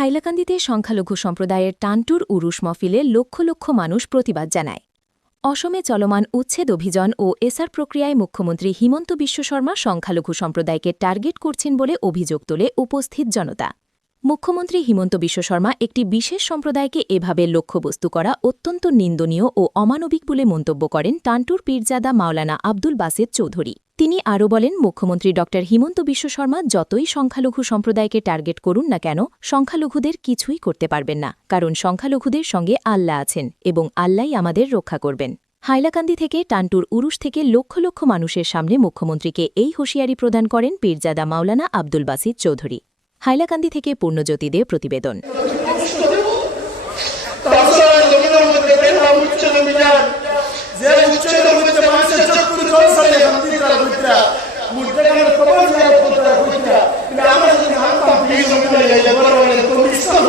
হাইলাকান্দিতে সংখ্যালঘু সম্প্রদায়ের টানটুর উরুশ মফিলে লক্ষ লক্ষ মানুষ প্রতিবাদ জানায়। অসমে চলমান উচ্ছেদ অভিযান ও এসআর প্রক্রিয়ায় মুখ্যমন্ত্রী হিমন্ত বিশ্ব শর্মা সংখ্যালঘু সম্প্রদায়কে টার্গেট করছেন বলে অভিযোগ তোলে উপস্থিত জনতা। মুখ্যমন্ত্রী হিমন্ত বিশ্ব শর্মা একটি বিশেষ সম্প্রদায়কে এভাবে লক্ষ্যবস্তু করা অত্যন্ত নিন্দনীয় ও অমানবিক বলে মন্তব্য করেন টান্টুর পীরজাদা মাওলানা আব্দুল বাসেদ চৌধুরী। তিনি আরও বলেন, মুখ্যমন্ত্রী ড. হিমন্ত বিশ্ব শর্মা যতই সংখ্যালঘু সম্প্রদায়কে টার্গেট করুন না কেন, সংখ্যালঘুদের কিছুই করতে পারবেন না, কারণ সংখ্যালঘুদের সঙ্গে আল্লাহ আছেন এবং আল্লাহই আমাদের রক্ষা করবেন। হাইলাকান্দি থেকে টান্টুর উরুশ থেকে লক্ষ লক্ষ মানুষের সামনে মুখ্যমন্ত্রীকে এই হুঁশিয়ারি প্রদান করেন পীরজাদা মাওলানা আব্দুল বাসিদ চৌধুরী। হাইলাকান্দি থেকে পূর্ণজ্যোতি দে প্রতিবেদন উচ্ছেদের মধ্যে মানুষের চক্ষু জলসা হান্দিরা বুঝরা মুদ্রাগানের খবর যায় কোথায় বুঝরা কিন্তু আমরা যদি হাঁটতাম এই জমিনে যাইলে বড় বড় তুমি ইসলাম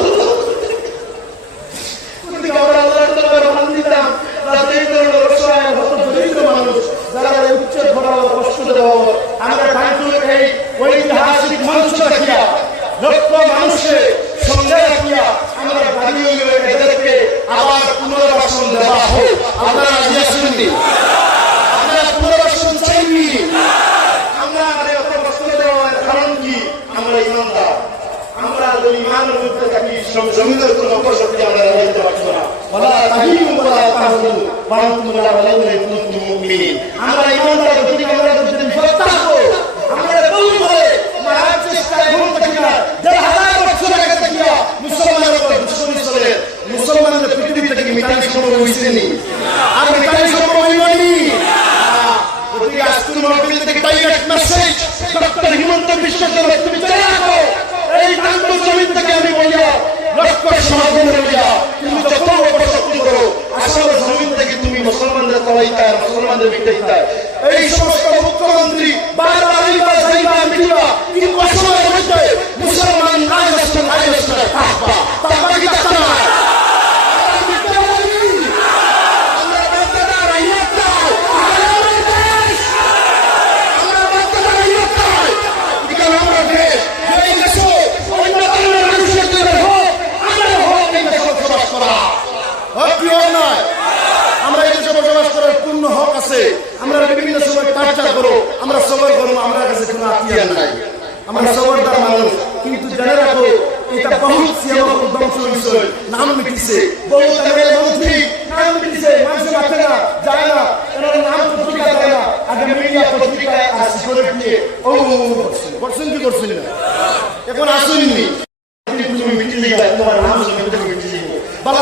কিন্তু আমরা আল্লাহর দরবারে মান দিতাম রাতে এই ধরনের অসহায় হত দরিদ্র মানুষ যারা এই উচ্ছেদ করা হলো, কষ্ট দেওয়া হলো, আমরা কান্টুর এই ঐতিহাসিক মঞ্চ দেখিয়া লক্ষ মানুষের সঙ্গে রাখিয়া আমরা দাবি হইল এদেরকে আবার পুনর্বাসন দেওয়া হোক আপনারা রাজি আছেন নি? আপনারা পুনর্বাসন চাইনি আমরা আমাদের অত কষ্ট দেওয়ার কারণ কি আমরা ইমানদার যদি ইমানের মধ্যে থাকি জমিনের কোনো অপশক্তি আমরা রাখতে পারছি না। বলা তাহিম বলা তাহলে বারাম তোমরা বলা বলে তুমি আমরা ইমানদার যদি আমরা যদি বিপদ থাকব আমরা বলব মারার চেষ্টায় ঘুম থাকি না। দেড় হাজার বছর আগে থাকিয়া মুসলমানের উপর দুশ্মনী চলে। মুসলমানদের পৃথিবী থেকে মিটানি সম্ভব হয়েছে আর মিটানি সম্ভব হইবনি আজকের মহফিল থেকে direct message doctor Himanta Biswa তুমি চলে আসো এই কান্ত জমিন থেকে আমি বলিয়া লক্ষ সমাগম বলিয়া তুমি যত অপশক্তি করো আসলে জমিন থেকে তুমি মুসলমানদের তলাইতা আর মুসলমানদের মিটাইতা এই সমস্ত মুখ্যমন্ত্রী বারবার এইবার যাইবা মিটিবা কিন্তু অসময়ের মধ্যে মুসলমান নাই আসছেন নাই আসছেন তাহবা তাহবা কি দেখতে না আমরা বাচ্চারা রাইয়া চাই আমাদের দেশ আমরা বাচ্চারা রাইয়া চাই এখানে আমরা দেশ যে এই দেশে অন্য ধর্মের মানুষের জন্য হোক আমরা হোক এই দেশে বসবাস করা হোক কি হোক নয় আমরা এই দেশে বসবাস করার পূর্ণ হক আছে আমরা বিভিন্ন সময় টার্চার করো। আমরা সবর করব আমার কাছে কোনো আত্মীয় নাই। আমরা সবরদার মানুষ কিন্তু জেনে রাখো, এটা সিয়ামক ধ্বংস হয়েছে নাম মিটিছে। না এখন আসুননি। তুমি মিটি দিবা, তোমার নাম শুনে তুমি মিটি দিব। বালা